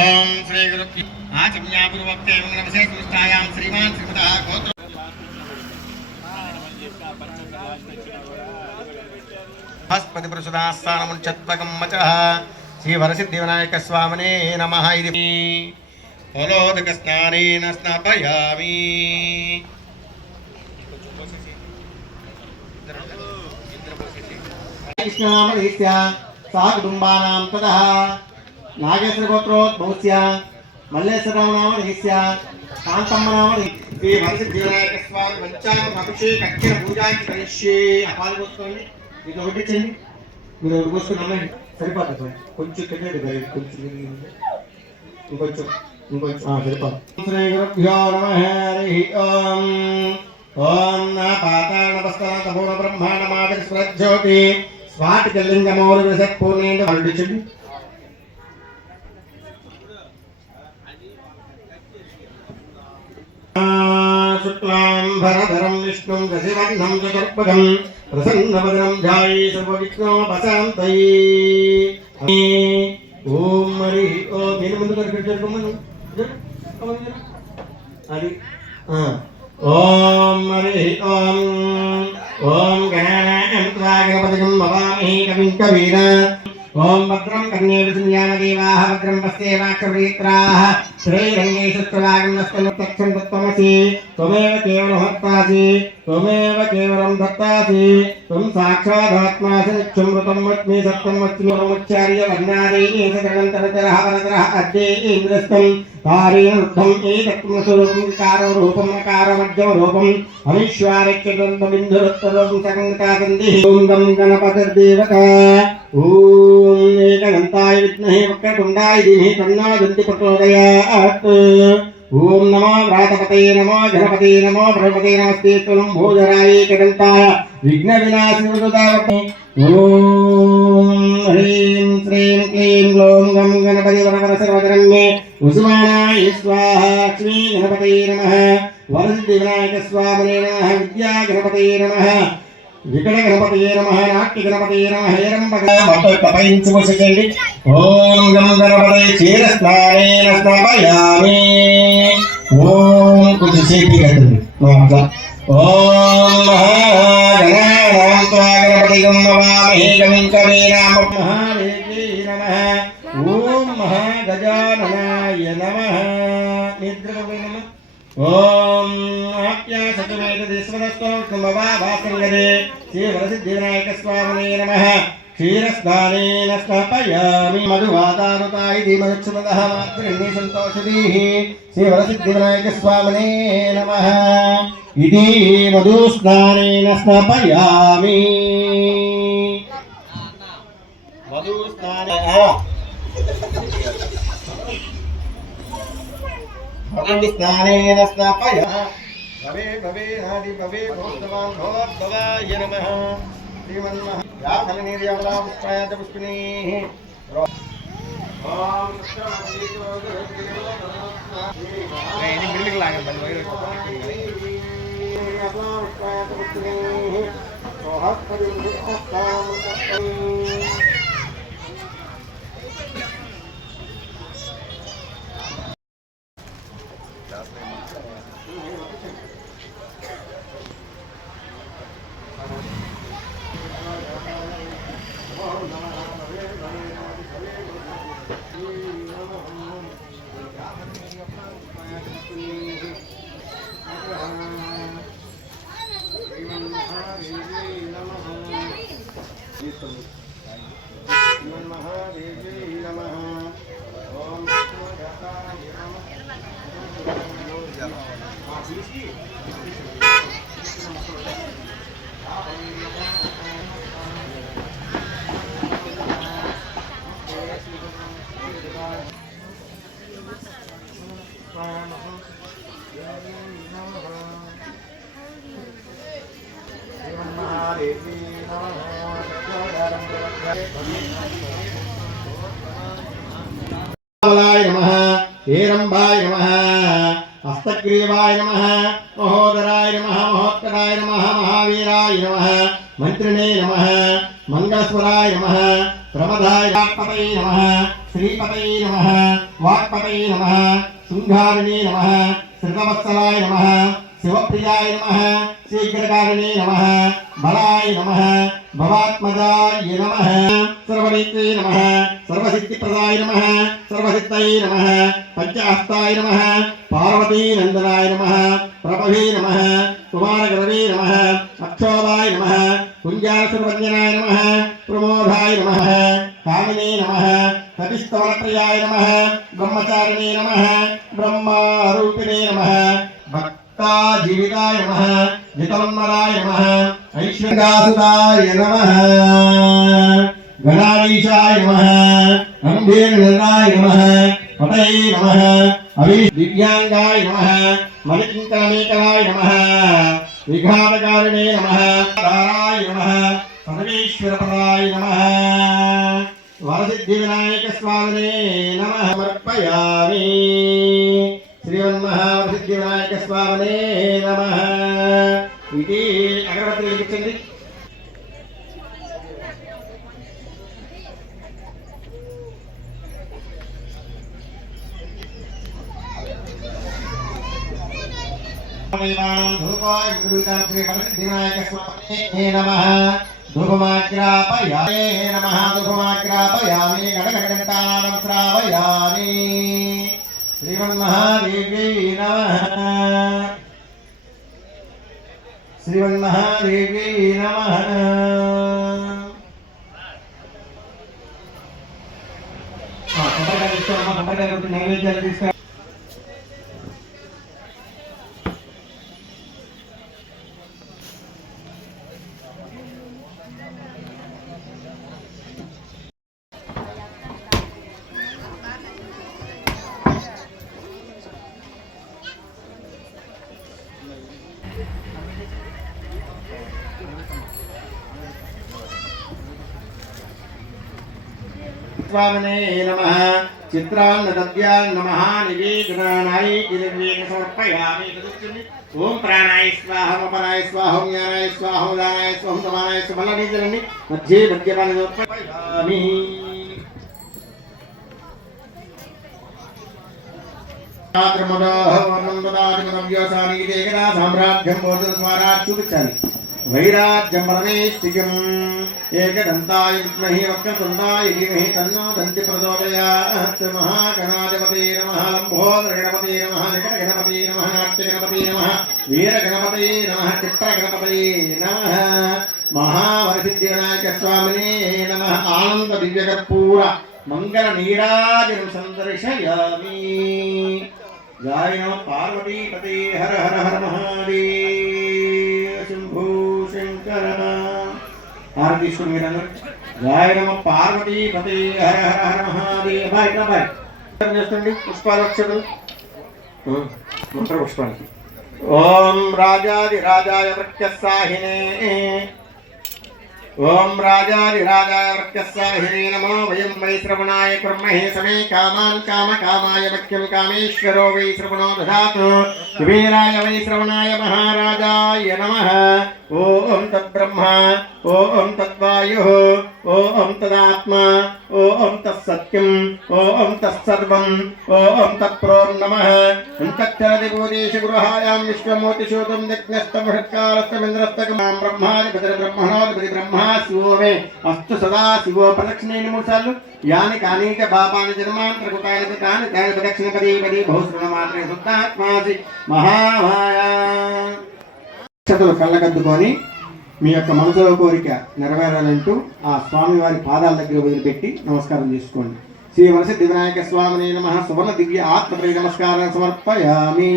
ओम श्री गुरुभ्यो आचम्यापूर्वक्ते मंगलवसे सुष्ठायां श्रीमान श्रीमतः गोत्र हस्पति प्रसुदास्थानमुच्चत्वकं वचः श्री वरसिद्धिविनायक स्वामिने नमः इति फलोदक स्नानेन स्नापयामि कृष्णनामधीस्य सा कुटुम्बानां ततः नागेश्वरगोत्रोद्भवस्य मल्लेश्वररामनामधीस्य कान्तम्मनामधीस्य श्री वरसिद्धिविनायक स्वामी पंचामृताभिषेक पूजा करिष्ये अपालगोत्रोनि ఇది ఒకటి చేయండి మీరు ఒకటి పోసుకున్నామే సరిపోతుంది కొంచెం కింద కొంచెం ఇంకొంచెం సరిపోతుంది శ్రీ గురుభ్యో నమః హరి ఓం ఓం నాపాతాళ నమస్కారం తమోన బ్రహ్మాండమావిర్ స్వజ్యోతి స్వాటికలింగమౌలి విసక్ పూర్ణేందు అల్డిచండి शुक्लां भरधरं विष्णुं शशिवर्णं चतुर्भुजं प्रसन्नवदनं ध्याये सर्वविघ्नोपशान्तये ओम हरि ओम దీని ముందు కనిపించడం అది ఓం హరి ఓం ఓం గణానాం త్వా గణపతిం నమామి కవిం కవీన ओम भद्रं कन्येविसंज्ञानदेवाः भद्रं पश्येवाक्षप्रीत्राः श्रीरङ्गेषु स्तवागमनस्तनुत्तक्षं तत्त्वमसि त्वमेव केवलमहत्तासि त्वमेव केवलं दत्तासि त्वं साक्षादात्मासि नित्यमृतं वच्मि सत्यं वच्मि मुच्चार्य वर्णादेः सकलन्तरतरः वरतरः अद्ये इन्द्रस्तं तारेण रुद्धम् एतत्त्वस्वरूपं विकारोरूपं नकारमध्यमरूपं अमीश्वारेक्षदन्तबिन्दुरुत्तरं सकङ्कादन्दिः ॐ गं गणपतिर्देवता ओम एकदंताय विद्महे वक्रतुंडाय धीमहि तन्नो दन्ति प्रचोदयात् ओम नमो व्रातपतये नमो गणपतये नमो प्रभुपते नमस्ते तुलं भोजराय एकदंताय विघ्नविनाशिनोदावते ओम ह्रीं श्रीं क्लीं ग्लौं गं गणपति वरवर सर्वधरं मे उस्मानाय स्वाहा लक्ष्मी गणपतये नमः वरसिद्धिविनायक स्वामिने नमः विद्या गणपतये नमः विकट गणपतये नमः नाट्य गणपतये नमः हेरंबकपयिंचुमुसकेंडि ओम गं गणपतये क्षीरस्नानेन स्नापयामि ओम कुचिसेपि गतंडि मात्रा ओम महागणानां त्वा गणपतिं नमामि कविं कवीनां महादेवी नमः ओम महागजाननाय नमः निद्रकवे नमः ओम आप्या सतमेतदेश्वरस्तोत्रमवाभासङ्गदे श्री वरसिद्धिविनायक स्वामिने नमः क्षीरस्नानेन स्नापयामि मधुवातानुताय धीमनुच्छमदः मातृण्ये सन्तोषदीः श्री वरसिद्धिविनायक स्वामिने नमः इति मधुस्नानेन स्नापयामि मधुस्नानेन स्नानेन स्नापयामः भवे भवे नादि भवे भोस्तवान् भवद्भवाय नमः श्रीमन्मः याफलनिर्यामलापुष्पायाच पुष्पिनीः ओम ఇది బిల్డింగ్ లాగా బండి వైర్ పుష్పాయాచ పుష్పినీః సోహస్పతిర్హస్తాం नमः हेरंबाय नमः हस्तग्रीवाय नमः महोदराय नमः महोत्कराय नमः महावीराय नमः मंत्रिणे नमः मंगलस्वराय नमः प्रमदाय पतये नमः श्रीपतये नमः वाक्पतये नमः शृंगारिणे नमः श्रितवत्सलाय नमः शिवप्रियाय नमः शीघ्रकारिणे नमः बलाय नमः भवात्मजाय नमः सर्वनेत्रे नमः सर्वसिद्धिप्रदाय नमः सर्वसिद्धये नमः पंचहस्ताय नमः पार्वती नंदनाय नमः प्रभवे नमः कुमारगरवे नमः अक्षोभाय नमः कुंजासुरवंजनाय नमः प्रमोदाय नमः कामिने नमः कपिस्तवलप्रियाय नमः ब्रह्मचारिणे नमः ब्रह्मारूपिणे नमः जीविताय नमः जितोन्मराय नमः ऐश्वर्यासुताय नमः गणाधीशाय नमः अम्बेरनाय नमः पतये नमः दिव्यांगाय नमः मणिकंकणमेकलाय नमः विघातकारिणे नमः दाराय नमः सर्वेश्वरपदाय नमः वरसिद्धिविनायक स्वामिने नमः समर्पयामि श्रीमन्महावरसिद्धिविनायक स्वामिने नमः इति अगरबत्ति వెలిగించండి धूपाय गुरुदान श्री वरसिद्धिविनायक स्वामिने नमः धूपमाग्रापयामि नमः धूपमाग्रापयामि गणगणघण्टानादं श्रावयामि श्रीमन्महादेव्यै नमः श्रीमन्महादेव्यै नमः नैवेद्याలు తీసుకు स्वामिने नमः चित्रान्नद्यान् नमः निवेदनाय निवेदन समर्पयामि ओम प्राणाय स्वाहा अपराय स्वाहा ज्ञानाय स्वाहा दानाय स्वाहा समानाय समलनीजननि मध्ये मध्यपान समर्पयामि आक्रमणः वर्णन्ददादिमव्यसानि देगना साम्राज्यं बोधन स्वराज्य చూపించాలి वैराज्यं परमेष्टिकम् एकदन्ताय विद्महे वक्रतुण्डाय धीमहि तन्नो दन्ति प्रचोदयात् महागणाधिपते नमः लम्बोदरगणपते नमः निकटगणपते नमः नाट्यगणपते नमः वीरगणपते नमः चित्रगणपते नमः महावरसिद्धिविनायक स्वामिने नमः आनन्द दिव्यकर्पूर मंगल नीराजनं सन्दर्शयामि जय नमः पार्वती पते हर हर हर महादेव शंभो शंकर आरतीश्वर मीरानर जय नमः पार्वती पते हर हर हर महादेव भाई ना भाई చేస్తుంది పుష్పాలక్షలు మంత్ర పుష్పానికి ఓం రాజాది రాజాయ ప్రత్యస్సాహినే ओम राजाधिराजाय वृक्षस्साहिने नमो वयं वै श्रवणाय कुर्महे समे कामान् कामकामाय मह्यं कामेश्वरो वै श्रवणो ददातु कुबेराय वै श्रवणाय महाराजाय नमः ओम तद्ब्रह्मा ओम तद्वायुः ओम तदात्मा ओम तत्सत्यम् ओम तत्सर्वम् ओम तत्प्रोन्नमः अंतःचरदिभूतेषु गृहायां विश्वमूर्तिशोतं यज्ञस्तमषत्कारस्तमिन्द्रस्तकमां ब्रह्माधिपति ब्रह्मणोऽधिपति ब्रह्मा शिवो मे अस्तु सदा शिवो प्रदक्षिणे निमुसालु यानि कानि च पापानि जन्मान्तरकृतानि च तानि तानि प्रदक्षिणे पदे पदे बहुश्रुतमात्रे शुद्धात्मासि महामाया చతులు కళ్ళకద్దుకొని మీ యొక్క మనసులో కోరిక నెరవేరాలంటూ ఆ స్వామివారి పాదాల దగ్గర వదిలిపెట్టి నమస్కారం చేసుకోండి శ్రీ వరసిద్ధివినాయక స్వామినే నమః సువర్ణ దివ్య ఆత్మప్రియ నమస్కారం సమర్పయామి